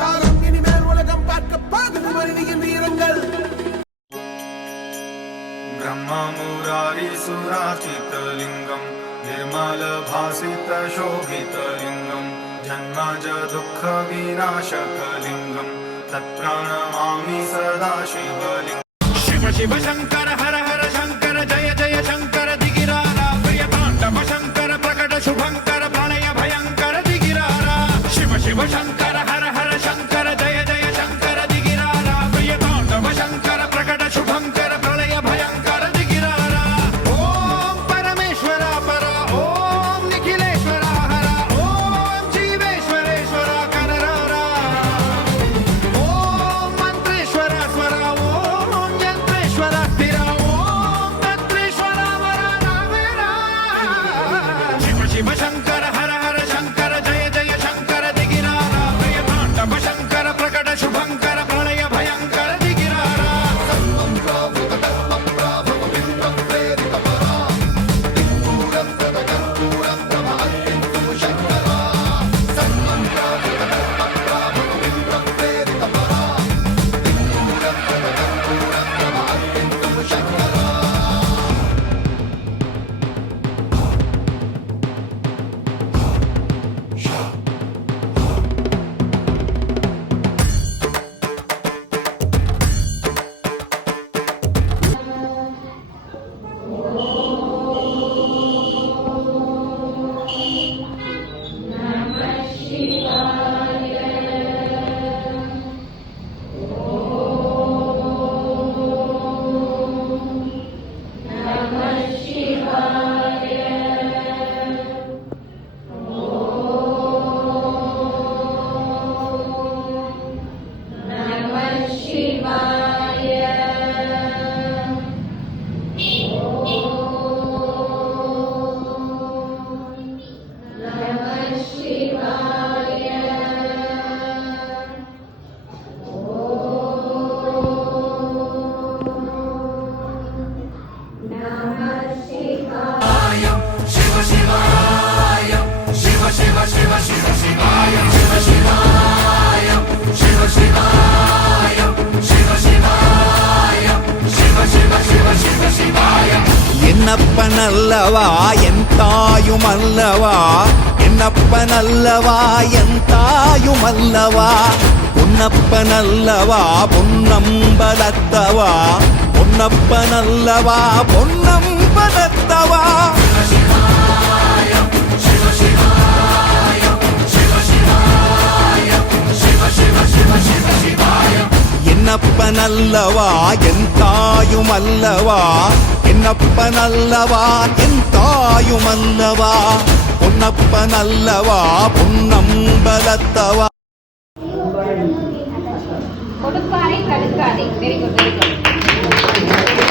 காலம் இனிமேல் உலகம் பார்க்க பாகுது மனிதன் வீரங்கள். ब्रह्म मुरारी सुराचितलिङ्गं निर्मलभासितशोभितलिङ्गं जन्मज दुःखविनाशकलिङ्गं तत्प्रणमामि सदा शिवलिङ्गम्. शिव शिव शङ्कर हर हर शङ्कर जय जय शङ्कर दिगिरारा प्रियताण्डव शङ्कर प्रकट शुभङ्कर प्रणय भयङ्कर दिगिरारा. शिव शिव शङ्कर हर हर शङ्कर जय जय शङ्कर दिगिरारा प्रियताण्डव शङ्कर प्रकट शुभङ्कर प्रलय भयङ्कर दिगिरारा. ॐ परमेश्वर पर ॐ निखिलेश्वर हर ॐ जीवेश्वरेश्वर कररारा. ॐ मन्त्रेश्वर स्वर ॐ यन्त्रेश्वर स्थिर ॐ तत्रेश्वर वर नावेरा. शिव शिव शङ्कर हर हर शङ्कर जय जय शङ्कर दिगिरारा प्रियताण्डव शङ्कर प्रकट शुभङ्कर प्रलय भयङ्कर दिगिरारा. என்னப்பனல்லவா என் தாயுமல்லவா, என்னப்பனல்லவா என் தாயுமல்லவா, பொன்னப்பனல்லவா பொன்னம்பலத்தவா, பொன்னப்பனல்லவா பொன்னம்பலத்தவா. என்னப்பனல்லவா என் தாயுமல்லவா, என்னப்பனல்லவா என் தாயுமல்லவா, பொன்னப்பனல்லவா பொன்னம்பலத்தவா. கொடுப்பாரை தடுக்காதே. Very good very good.